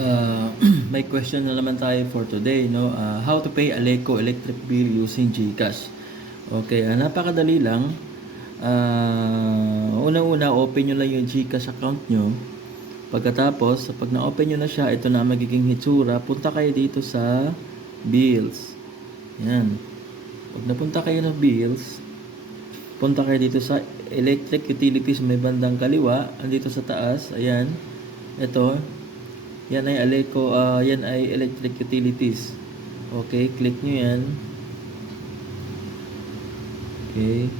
Uh, may question na naman tayo for today, no? How to pay Aleco electric bill using GCash. Okay, napakadali lang. Unang-una, open nyo lang yung GCash account nyo. Pagkatapos, pag na-open nyo na siya, ito na magiging hitsura. Punta kayo dito sa bills. Yan. Pag napunta kayo ng bills, punta kayo dito sa electric utilities, may bandang kaliwa. Andito sa taas, ayan. Ito, yan ay Aleco, yan ay electric utilities. Okay, click nyo yan. Okay.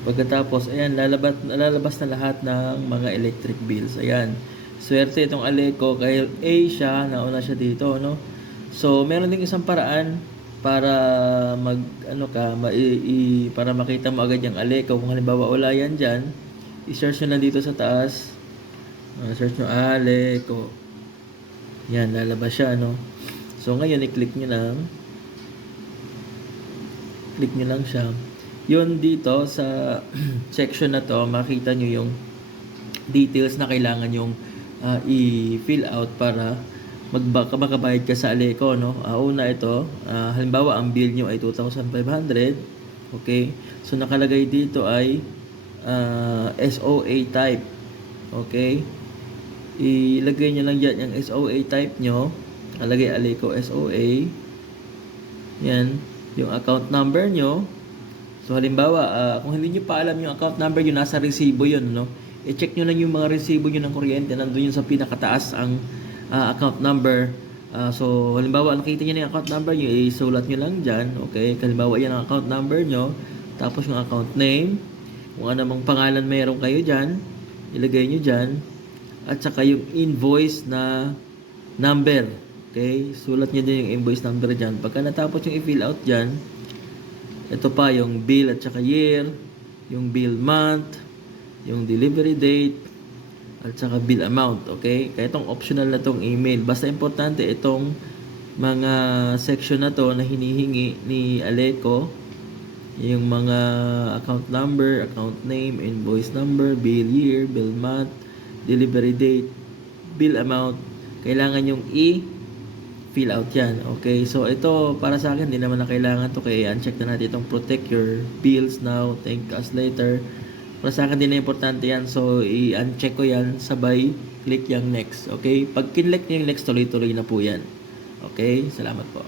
Pagkatapos, ayan, lalabas na lahat ng mga electric bills. Ayan. Swerte itong Aleco, kaya A siya, nauna siya dito, no? So, meron ding isang paraan para para makita mo agad yung Aleco. Kung halimbawa wala yan dyan, i-search nyo lang dito sa taas. Search nyo Aleco. Yan, lalabas siya, no? So, ngayon, i-click nyo lang. Click nyo lang siya. Yun dito, sa section na to, makita nyo yung details na kailangan yung i-fill out para makabayad ka sa Aleco, no? Una ito, halimbawa, ang bill nyo ay 2,500. Okay? So, nakalagay dito ay SOA type. Okay? Ilagay nyo lang dyan yung SOA type nyo. Alagay Aleco SOA. Yan. Yung account number nyo. So, halimbawa, kung hindi nyo pa alam yung account number nyo, nasa resibo yun, no? I-check nyo lang yung mga resibo nyo ng kuryente. Nandun yun sa pinakataas ang account number. So, halimbawa, nakita nyo na yung account number nyo, isulat nyo lang dyan. Okay? Halimbawa, yan ang account number nyo. Tapos yung account name. Kung anong pangalan mayroon kayo dyan, ilagay nyo dyan. At saka yung invoice na number. Okay? Sulat nyo din yung invoice number dyan. Pagka natapos yung i-fill out dyan, ito pa yung bill at saka year, yung bill month, yung delivery date, at saka bill amount. Okay? Kaya itong optional na itong email. Basta importante itong mga section na to na hinihingi ni Aleco. Yung mga account number, account name, invoice number, bill year, bill month, delivery date, bill amount, kailangan yung i-fill out yan. Okay, so ito para sa akin, hindi naman na kailangan to, kaya uncheck na natin itong protect your bills now, thank us later. Para sa akin, hindi na importante yan, so i-uncheck ko yan, sabay click yung next. Okay, pag kinlek nyo yung next, tuloy-tuloy na po yan. Okay, salamat po.